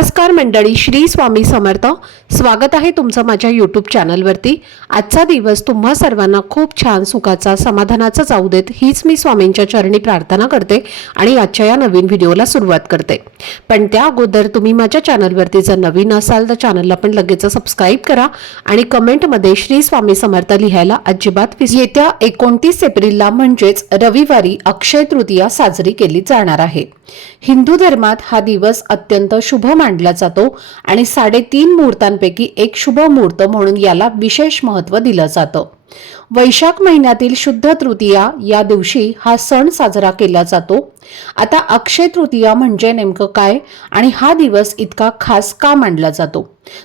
नमस्कार मंडळी, श्री स्वामी समर्थ. स्वागत आहे तुमचं माझ्या यूट्यूब चॅनलवरती. आजचा दिवस तुम्हा सर्वांना खूप छान सुखाचा समाधानाचा जाऊ देत हीच मी स्वामींच्या चरणी प्रार्थना करते आणि आजच्या या नवीन व्हिडिओला सुरुवात करते. पण त्या अगोदर तुम्ही माझ्या चॅनलवरती जर नवीन असाल तर चॅनलला पण लगेच सबस्क्राईब करा आणि कमेंटमध्ये श्री स्वामी समर्थ लिहायला अजिबात विसरू. येत्या 29 एप्रिलला म्हणजेच रविवारी अक्षय तृतीया साजरी केली जाणार आहे. हिंदू धर्मात हा दिवस अत्यंत शुभ मानला जातो आणि 3.5 मुहूर्तांपैकी एक शुभ मुहूर्त म्हणून याला विशेष महत्त्व दिलं जातं. वैशाख महिन्यातील शुद्ध तृतीया या दिवशी हा सण साजरा केला जातो. आता अक्षय तृतीया म्हणजे नेमकं काय आणि हा दिवस इतका खास का मानला जातो,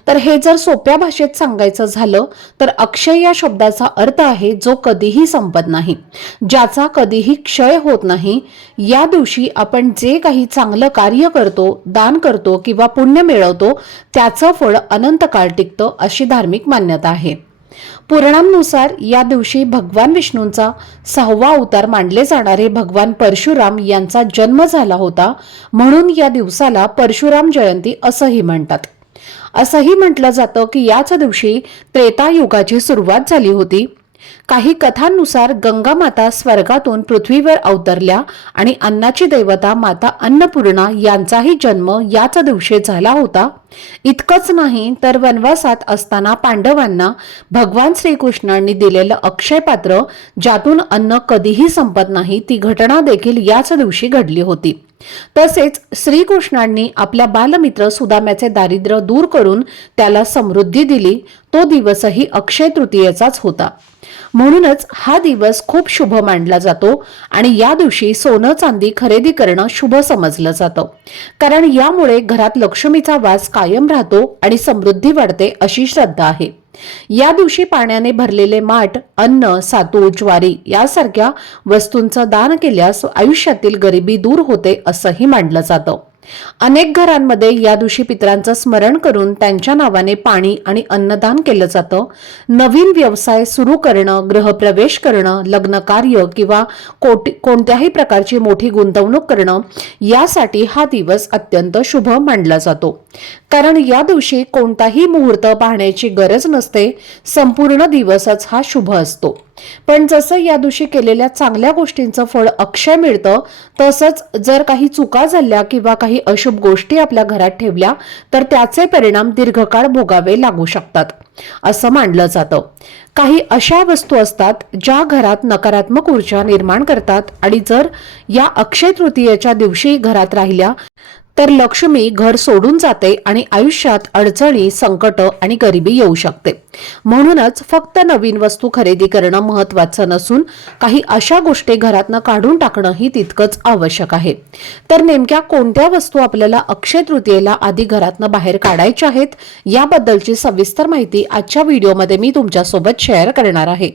तर हे जर सोप्या भाषेत सांगायचं झालं तर अक्षय या शब्दाचा अर्थ आहे जो कधीही संपत नाही, ज्याचा कधीही क्षय होत नाही. या दिवशी आपण जे काही चांगलं कार्य करतो, दान करतो किंवा पुण्य मिळवतो त्याचं फळ अनंत काळ टिकतं अशी धार्मिक मान्यता आहे. पुराणांनुसार या दिवशी भगवान विष्णूंचा 6वा अवतार मानले जाणारे भगवान परशुराम यांचा जन्म झाला होता, म्हणून या दिवसाला परशुराम जयंती असंही म्हणतात. असंही म्हटलं जातं की याच दिवशी त्रेतायुगाची सुरुवात झाली होती. काही कथांनुसार गंगा माता स्वर्गातून पृथ्वीवर अवतरल्या आणि अन्नाची देवता माता अन्नपूर्णा यांचाही जन्म याच दिवशी झाला होता. इतकंच नाही तर वनवासात असताना पांडवांना भगवान श्रीकृष्णांनी दिलेलं अक्षय पात्र ज्यातून अन्न कधीही संपत नाही ती घटना देखील याच दिवशी घडली होती. तसेच श्रीकृष्णांनी आपल्या बालमित्र सुदाम्याचे दारिद्र्य दूर करून त्याला समृद्धी दिली. तो दिवसही अक्षय तृतीयेचाच होता. म्हणूनच हा दिवस खूप शुभ मानला जातो आणि या दिवशी सोनं चांदी खरेदी करणं शुभ समजलं जातं, कारण यामुळे घरात लक्ष्मीचा वास कायम राहतो आणि समृद्धी वाढते अशी श्रद्धा आहे. या दिवशी पाण्याने भरलेले माठ, अन्न, सातू, ज्वारी यासारख्या वस्तूंचं दान केल्यास आयुष्यातील गरिबी दूर होते असंही मानलं जातं. अनेक घरांमध्ये या दिवशी पितरांचं स्मरण करून त्यांच्या नावाने पाणी आणि अन्नदान केलं जातं. नवीन व्यवसाय सुरू करणं, गृहप्रवेश करणं, लग्न कार्य किंवा कोणत्याही प्रकारची मोठी गुंतवणूक करणं यासाठी हा दिवस अत्यंत शुभ मानला जातो, कारण या दिवशी कोणताही मुहूर्त पाहण्याची गरज नसते. संपूर्ण दिवसच हा शुभ असतो. पण जसं या दिवशी केलेल्या चांगल्या गोष्टींचं फळ अक्षय मिळतं, तसंच जर काही चुका झाल्या किंवा काही अशुभ गोष्टी आपल्या घरात ठेवल्या तर त्याचे परिणाम दीर्घकाळ भोगावे लागू शकतात असं मानलं जातं. काही अशा वस्तू असतात ज्या घरात नकारात्मक ऊर्जा निर्माण करतात आणि जर या अक्षय तृतीयेच्या दिवशी घरात राहिल्या तर लक्ष्मी घर सोडून जाते आणि आयुष्यात अडचणी, संकट आणि गरिबी येऊ शकते. म्हणूनच फक्त नवीन वस्तू खरेदी करणं महत्त्वाचं नसून काही अशा गोष्टी घरातनं काढून टाकणंही तितकंच आवश्यक आहे. तर नेमक्या कोणत्या वस्तू आपल्याला अक्षय तृतीयेला आधी घरातनं बाहेर काढायच्या आहेत याबद्दलची सविस्तर माहिती आजच्या व्हिडिओमध्ये मी तुमच्यासोबत शेअर करणार आहे.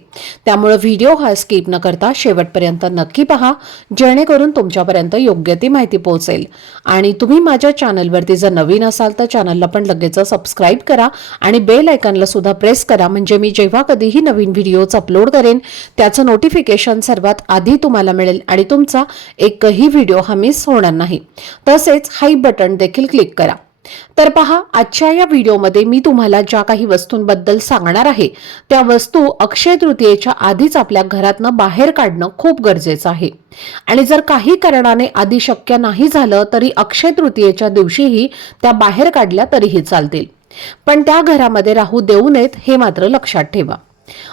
त्यामुळे व्हिडिओ हा स्किप न करता शेवटपर्यंत नक्की पहा, जेणेकरून तुमच्यापर्यंत योग्य ती माहिती पोहोचेल. आणि तुम्ही माझ्या चॅनलवरती जर नवीन असाल तर चॅनलला पण लगेच सबस्क्राईब करा आणि बेल आयकॉनला सुद्धा प्रेस करा, म्हणजे मी जेव्हा कधीही नवीन व्हिडिओज अपलोड करेन त्याचं नोटिफिकेशन सर्वात आधी तुम्हाला मिळेल आणि तुमचा एकही व्हिडिओ हा मिस होणार नाही. तसेच हाई बटन देखील क्लिक करा. तर पहा, आजच्या या व्हिडिओमध्ये मी तुम्हाला ज्या काही वस्तूंबद्दल सांगणार आहे त्या वस्तू अक्षय तृतीयेच्या आधीच आपल्या घरातनं बाहेर काढणं खूप गरजेचं आहे. आणि जर काही कारणाने आधी शक्य नाही झालं तरी अक्षय तृतीयेच्या दिवशीही त्या बाहेर काढल्या तरीही चालतील, पण त्या घरामध्ये राहू देऊ नयेत हे मात्र लक्षात ठेवा.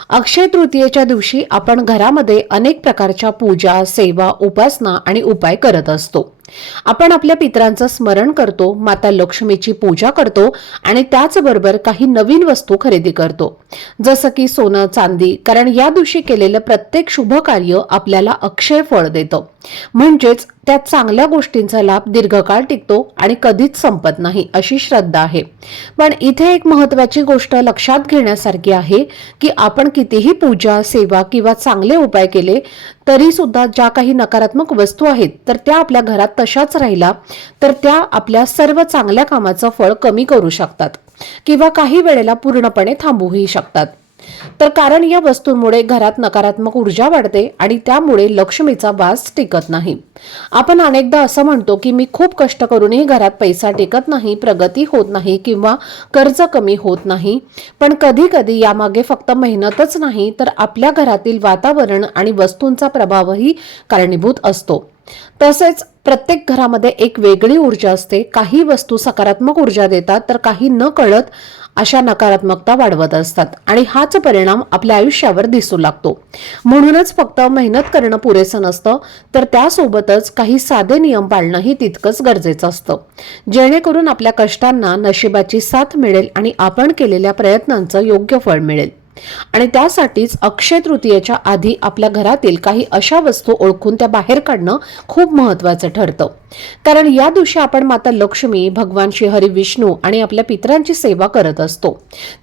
अक्षय तृतीयेच्या दिवशी आपण घरामध्ये अनेक प्रकारच्या पूजा, सेवा, उपासना आणि उपाय करत असतो. आपण आपल्या पितरांचं स्मरण करतो, माता लक्ष्मीची पूजा करतो आणि त्याचबरोबर काही नवीन वस्तू खरेदी करतो, जसं की सोनं, चांदी, कारण या दिवशी केलेलं प्रत्येक शुभ कार्य आपल्याला अक्षय फळ देतं. म्हणजेच त्या चांगल्या गोष्टींचा लाभ दीर्घकाळ टिकतो आणि कधीच संपत नाही अशी श्रद्धा आहे. पण इथे एक महत्त्वाची गोष्ट लक्षात घेण्यासारखी आहे की आपण कितीही पूजा, सेवा किंवा चांगले उपाय केले तरी सुद्धा ज्या काही नकारात्मक वस्तू आहेत तर त्या आपल्या घरात तशाच राहिला तर त्या आपल्या सर्व चांगल्या कामाचं फळ कमी करू शकतात किंवा काही वेळेला पूर्णपणे थांबवूही शकतात. तर कारण या वस्तूंमुळे घरात नकारात्मक ऊर्जा वाढते आणि त्यामुळे लक्ष्मीचा वास टिकत नाही. आपण अनेकदा असं म्हणतो की मी खूप कष्ट करूनही घरात पैसा टिकत नाही, प्रगती होत नाही किंवा कर्ज कमी होत नाही. पण कधी कधी यामागे फक्त मेहनतच नाही तर आपल्या घरातील वातावरण आणि वस्तूंचा प्रभावही कारणीभूत असतो. तसेच प्रत्येक घरामध्ये एक वेगळी ऊर्जा असते. काही वस्तू सकारात्मक ऊर्जा देतात तर काही न कळत अशा नकारात्मकता वाढवत असतात आणि हाच परिणाम आपल्या आयुष्यावर दिसू लागतो. म्हणूनच फक्त मेहनत करणं पुरेसं नसतं, तर त्यासोबतच काही साधे नियम पाळणंही तितकंच गरजेचं असतं, जेणेकरून आपल्या कष्टांना नशिबाची साथ मिळेल आणि आपण केलेल्या प्रयत्नांचं योग्य फळ मिळेल. आणि त्यासाठीच अक्षय तृतीयेच्या आधी आपल्या घरातील काही अशा वस्तू ओळखून त्या बाहेर काढणं खूप महत्त्वाचं ठरतं. कारण या दिवशी आपण माता लक्ष्मी, भगवान श्री हरी विष्णू आणि आपल्या पितरांची सेवा करत असतो.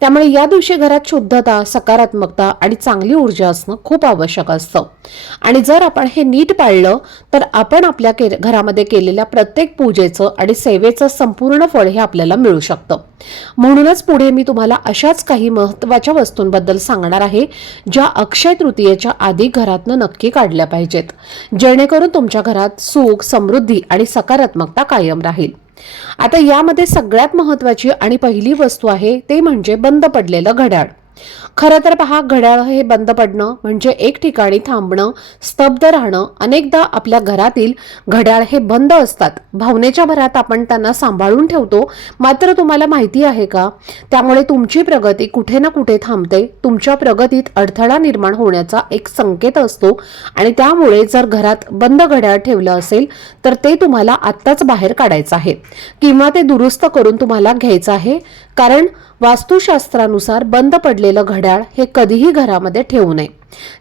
त्यामुळे या दिवशी घरात शुद्धता, सकारात्मकता आणि चांगली ऊर्जा असणं खूप आवश्यक असतं. आणि जर आपण हे नीट पाळलं तर आपण आपल्या घरामध्ये केलेल्या प्रत्येक पूजेचं आणि सेवेचं संपूर्ण फळ हे आपल्याला मिळू शकतं. म्हणूनच पुढे मी तुम्हाला अशाच काही महत्त्वाच्या वस्तूंबद्दल सांगणार आहे, ज्या अक्षय तृतीयेच्या आधी घरातनं नक्की काढल्या पाहिजेत, जेणेकरून तुमच्या घरात सुख, समृद्धी आणि सकारात्मकता कायम राहील. आता यामध्ये सगळ्यात महत्त्वाची आणि पहिली वस्तू आहे ते म्हणजे बंद पडलेलं घड्याळ. खरं तर पहा, घड्याळ हे बंद पडणं म्हणजे एक ठिकाणी थांबणं, स्तब्ध राहणं. अनेकदा आपल्या घरातील घड्याळ हे बंद असतात. भावनेच्या भरात आपण त्यांना सांभाळून ठेवतो, मात्र तुम्हाला माहिती आहे का, त्यामुळे तुमची प्रगती कुठे ना कुठे थांबते. तुमच्या प्रगतीत अडथळा निर्माण होण्याचा एक संकेत असतो आणि त्यामुळे जर घरात बंद घड्याळ ठेवलं असेल तर ते तुम्हाला आत्ताच बाहेर काढायचं आहे किंवा ते दुरुस्त करून तुम्हाला घ्यायचं आहे. कारण वास्तुशास्त्रानुसार बंद पडलेलं घड्याळ हे कधीही घरामध्ये ठेवू नये.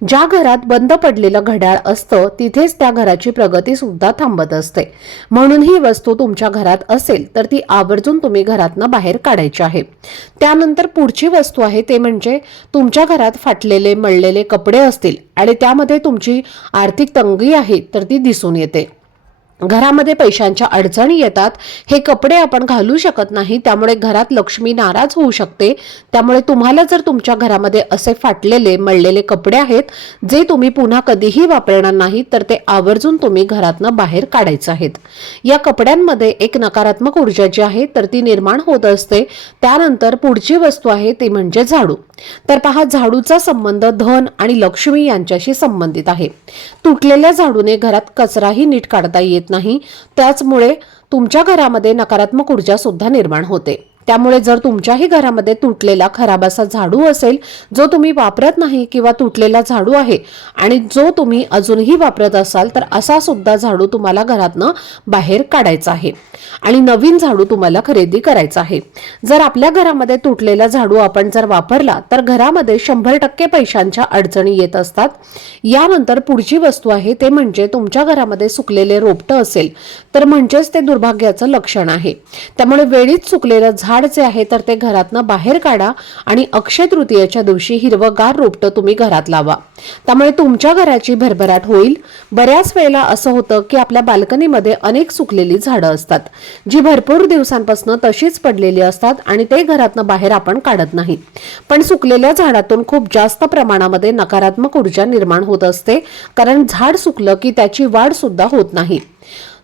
ज्या घरात बंद पडलेलं घड्याळ असतं तिथेच त्या घराची प्रगती सुद्धा थांबत असते. म्हणून ही वस्तू तुमच्या घरात असेल तर ती आवर्जून तुम्ही घरातनं बाहेर काढायची आहे. त्यानंतर पुढची वस्तू आहे ते म्हणजे तुमच्या घरात फाटलेले, मळलेले कपडे असतील आणि त्यामध्ये तुमची आर्थिक तंगी आहे तर ती दिसून येते. घरामध्ये पैशांच्या अडचणी येतात, हे कपडे आपण घालू शकत नाही, त्यामुळे घरात लक्ष्मी नाराज होऊ शकते. त्यामुळे तुम्हाला जर तुमच्या घरामध्ये असे फाटलेले, मळलेले कपडे आहेत जे तुम्ही पुन्हा कधीही वापरणार नाही तर ते आवर्जून तुम्ही घरातनं बाहेर काढायचे आहेत. या कपड्यांमध्ये एक नकारात्मक ऊर्जा जी आहे तर ती निर्माण होत असते. त्यानंतर पुढची वस्तू आहे ती म्हणजे झाडू. तर पहा, झाडूचा संबंध धन आणि लक्ष्मी यांच्याशी संबंधित आहे. तुटलेल्या झाडूने घरात कचराही नीट काढता येत नाही. त्याचमुळे तुमच्या घरामध्ये नकारात्मक ऊर्जा सुद्धा निर्माण होते. त्यामुळे जर तुमच्याही घरामध्ये तुटलेला खराब असा झाडू असेल जो तुम्ही वापरत नाही किंवा तुटलेला झाडू आहे आणि जो तुम्ही अजूनही वापरत असाल तर असा सुद्धा झाडू तुम्हाला घरातनं बाहेर काढायचा आहे आणि नवीन झाडू तुम्हाला खरेदी करायचा आहे. जर आपल्या घरामध्ये तुटलेला झाडू आपण जर वापरला तर घरामध्ये 100% पैशांच्या अडचणी येत असतात. यानंतर पुढची वस्तू आहे ते म्हणजे तुमच्या घरामध्ये सुकलेले रोपटं असेल तर म्हणजेच ते दुर्भाग्याचं लक्षण आहे. त्यामुळे वेळीच सुकलेलं झाड जे आहे तर ते घरातनं बाहेर काढा आणि अक्षय तृतीयेच्या दिवशी हिरवगार रोपटं तुम्ही घरात लावा. त्यामुळे तुमच्या घराची भरभराट होईल. बऱ्याच वेळेला असं होतं की आपल्या बाल्कनीमध्ये अनेक सुकलेली झाडं असतात जी भरपूर दिवसांपासून तशीच पडलेली असतात आणि ते घरातनं बाहेर आपण काढत नाही. पण सुकलेल्या झाडातून खूप जास्त प्रमाणामध्ये नकारात्मक ऊर्जा निर्माण होत असते, कारण झाड सुकलं की त्याची वाढ सुद्धा होत नाही.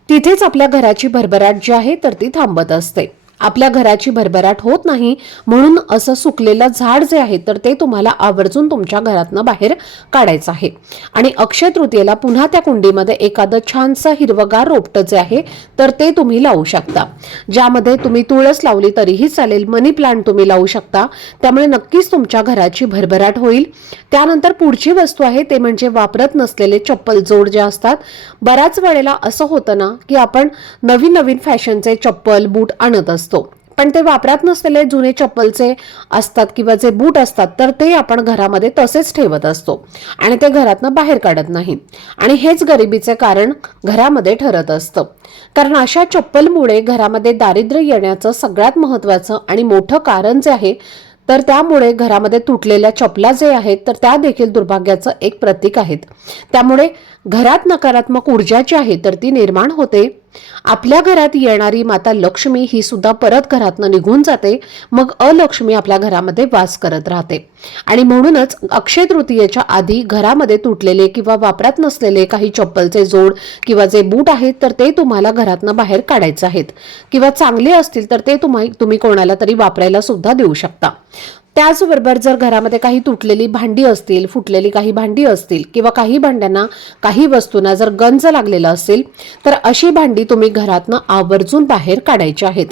तिथेच आपल्या घराची भरभराट जी आहे तर ती थांबत असते. आपल्या घराची भरभराट होत नाही म्हणून असं सुकलेलं झाड जे आहे तर ते तुम्हाला आवर्जून तुमच्या घरातनं बाहेर काढायचं आहे आणि अक्षय तृतीयेला पुन्हा त्या कुंडीमध्ये एखादं छानसं हिरवगार रोपटं जे आहे तर ते तुम्ही लावू शकता. ज्यामध्ये तुम्ही तुळस लावली तरीही चालेल, मनी प्लांट तुम्ही लावू शकता. त्यामुळे नक्कीच तुमच्या घराची भरभराट होईल. त्यानंतर पुढची वस्तू आहे ते म्हणजे वापरत नसलेले चप्पल जोड जे असतात. बऱ्याच वेळेला असं होतं ना की आपण नवीन नवीन फॅशनचे चप्पल, बूट आणत असतो, पण ते वापरात नसलेले जुने चप्पलचे असतात किंवा जे बूट असतात तर ते आपण घरामध्ये तसेच ठेवत असतो आणि ते घरातनं बाहेर काढत नाही आणि हेच गरिबीचे कारण घरामध्ये ठरत असतं. कारण अशा चप्पलमुळे घरामध्ये दारिद्र्य येण्याचं सगळ्यात महत्त्वाचं आणि मोठं कारण जे आहे तर त्यामुळे घरामध्ये तुटलेल्या चपला जे आहेत तर त्या देखील दुर्भाग्याचं एक प्रतीक आहेत. त्यामुळे घरात नकारात्मक ऊर्जा जी आहे तर ती निर्माण होते आपल्या घरात येणारी माता लक्ष्मी ही सुद्धा परत घरातनं निघून जाते, मग अलक्ष्मी आपल्या घरामध्ये वास करत राहते। आणि म्हणूनच अक्षय तृतीयेच्या आधी घरामध्ये तुटलेले किंवा वापरात नसलेले काही चप्पलचे जोड किंवा जे बूट आहेत तर ते तुम्हाला घरातनं बाहेर काढायचे आहेत, किंवा चांगले असतील तर ते तुम्ही कोणाला तरी वापरायला सुद्धा देऊ शकता। त्याचबरोबर जर घरामध्ये काही तुटलेली भांडी असतील, फुटलेली काही भांडी असतील, किंवा काही भांड्यांना काही वस्तूंना जर गंज लागलेला असेल तर अशी भांडी तुम्ही घरातनं आवर्जून बाहेर काढायची आहेत।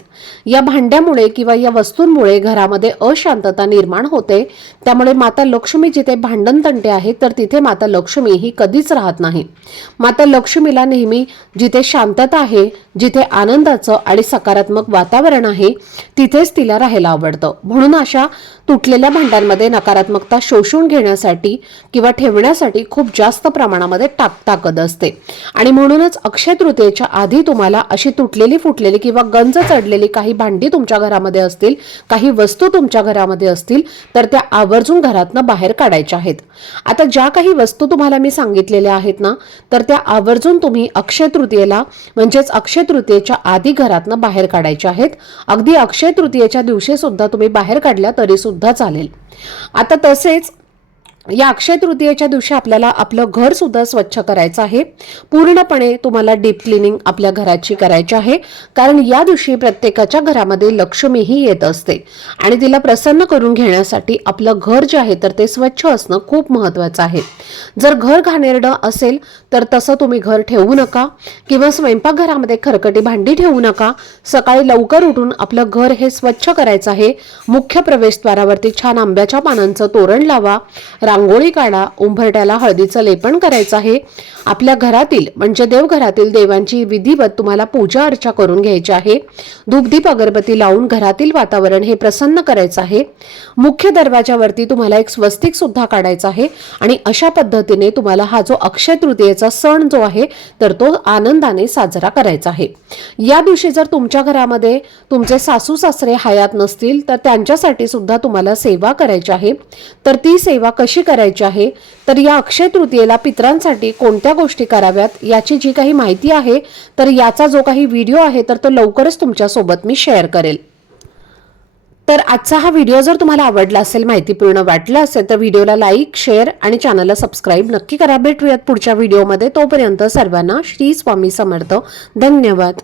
या भांड्यामुळे किंवा या वस्तूंमुळे घरामध्ये अशांतता निर्माण होते, त्यामुळे माता लक्ष्मी जिथे भांडण तंटे आहेत तर तिथे माता लक्ष्मी ही कधीच राहत नाही। माता लक्ष्मीला नेहमी जिथे शांतता आहे, जिथे आनंदाचं आणि सकारात्मक वातावरण आहे तिथेच तिला राहायला आवडतं। म्हणून अशा तुटलेल्या भांड्यांमध्ये नकारात्मकता शोषून घेण्यासाठी किंवा ठेवण्यासाठी खूप जास्त प्रमाणामध्ये ताकद असते। आणि म्हणूनच अक्षय तृतीयेच्या आधी तुम्हाला अशी तुटलेली फुटलेली किंवा गंज चढलेली काही भांडी तुमच्या घरामध्ये असतील, काही वस्तू तुमच्या घरामध्ये असतील तर त्या आवर्जून घरातनं बाहेर काढायच्या आहेत। आता ज्या काही वस्तू तुम्हाला मी सांगितलेल्या आहेत ना तर त्या आवर्जून तुम्ही अक्षय तृतीयेला म्हणजेच अक्षय तृतीयेच्या आधी घरातनं बाहेर काढायच्या आहेत। अगदी अक्षय तृतीयेच्या दिवशी सुद्धा तुम्ही बाहेर काढल्या तरी सुद्धा चालेल। आता तसेच या अक्षय तृतीयेच्या दिवशी आपल्याला आपलं घर सुद्धा स्वच्छ करायचं आहे। पूर्णपणे तुम्हाला डीप क्लिनिंग आपल्या घराची करायची आहे, कारण या दिवशी प्रत्येकाच्या घरामध्ये लक्ष्मी ही येत असते आणि तिला प्रसन्न करून घेण्यासाठी आपलं घर जे आहे तर ते स्वच्छ असणं खूप महत्त्वाचं आहे। जर घर घाणेरडं असेल तर तसं तुम्ही घर ठेवू नका, किंवा स्वयंपाकघरामध्ये खरकटी भांडी ठेवू नका। सकाळी लवकर उठून आपलं घर हे स्वच्छ करायचं आहे। मुख्य प्रवेशद्वारावरती छान आंब्याच्या पानांचं तोरण लावा, रांगोळी काढा, उंबरट्याला हळदीचं लेपन करायचं आहे। आपल्या घरातील म्हणजे देवघरातील देवांची विधिवत तुम्हाला पूजा अर्चा करून घ्यायची आहे। धूपदीप अगरबत्ती लावून घरातील वातावरण हे प्रसन्न करायचं आहे। मुख्य दरवाजावरती तुम्हाला एक स्वस्तिक सुद्धा काढायचा आहे आणि अशा पद्धतीने तुम्हाला हा जो अक्षय तृतीयेचा सण जो आहे तर तो आनंदाने साजरा करायचा आहे। या दिवशी जर तुमच्या घरामध्ये तुमचे सासू सासरे हयात नसतील तर त्यांच्यासाठी सुद्धा तुम्हाला सेवा करायची आहे। तर ती सेवा कशी करायची आहे तर या अक्षय तृतीयेला पितरांसाठी कोणत्या गोष्टी कराव्यात याची जी काही माहिती आहे तर याचा जो काही व्हिडिओ आहे तर तो लवकरच तुमच्या सोबत मी शेअर करेल। तर आजचा हा व्हिडिओ जर तुम्हाला आवडला असेल, माहितीपूर्ण वाटला असेल तर व्हिडिओला लाईक, शेअर आणि चॅनलला सबस्क्राईब नक्की करा। भेटूयात पुढच्या व्हिडिओमध्ये, तोपर्यंत सर्वांना श्री स्वामी समर्थ। धन्यवाद।